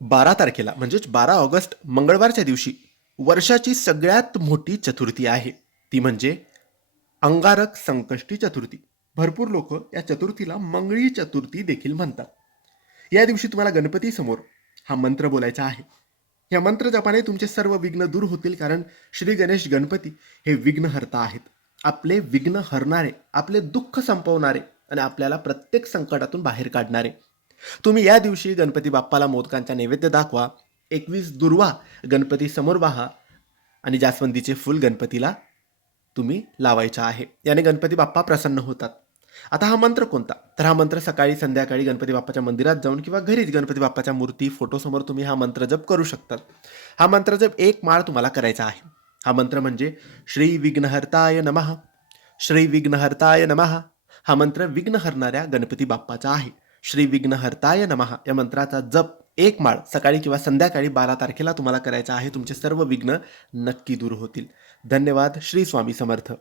बारा तारखेला म्हणजेच बारा ऑगस्ट मंगळवारच्या दिवशी वर्षाची सगळ्यात मोठी चतुर्थी आहे. ती म्हणजे अंगारक संकष्टी चतुर्थी. भरपूर लोक या चतुर्थीला मंगळी चतुर्थी देखील म्हणतात. या दिवशी तुम्हाला गणपती समोर हा मंत्र बोलायचा आहे. या मंत्र जपाने तुमचे सर्व विघ्न दूर होतील कारण श्री गणेश गणपती हे विघ्नहर्ता आहेत. आपले विघ्न हरणारे आपले दुःख संपवणारे आणि आपल्याला प्रत्येक संकटातून बाहेर काढणारे. तुम्ही या दिवशी गणपती बाप्पाला मोदकांचा नैवेद्य दाखवा. एकवीस दुर्वा गणपती समोर वाहा आणि जास्वंदीचे फुल गणपतीला तुम्ही लावायचा आहे. याने गणपती बाप्पा प्रसन्न होतात. आता हा मंत्र कोणता? तर हा मंत्र सकाळी संध्याकाळी गणपती बाप्पाच्या मंदिरात जाऊन किंवा घरीच गणपती बाप्पाच्या मूर्ती फोटोसमोर तुम्ही हा मंत्र जप करू शकतात. हा मंत्र जप एक माळ तुम्हाला करायचा आहे. हा मंत्र म्हणजे श्री विघ्नहर्ताय नमः. श्री विघ्नहर्ताय नमः. हा मंत्र विघ्न हरणाऱ्या गणपती बाप्पाचा आहे. श्री विघ्नहर्ताय नमः. या मंत्राचा जप एक माळ सकाळी किंवा संध्याकाळी बारा तारखेला तुम्हाला करायचा आहे. तुमचे सर्व विघ्न नक्की दूर होतील. धन्यवाद. श्री स्वामी समर्थ.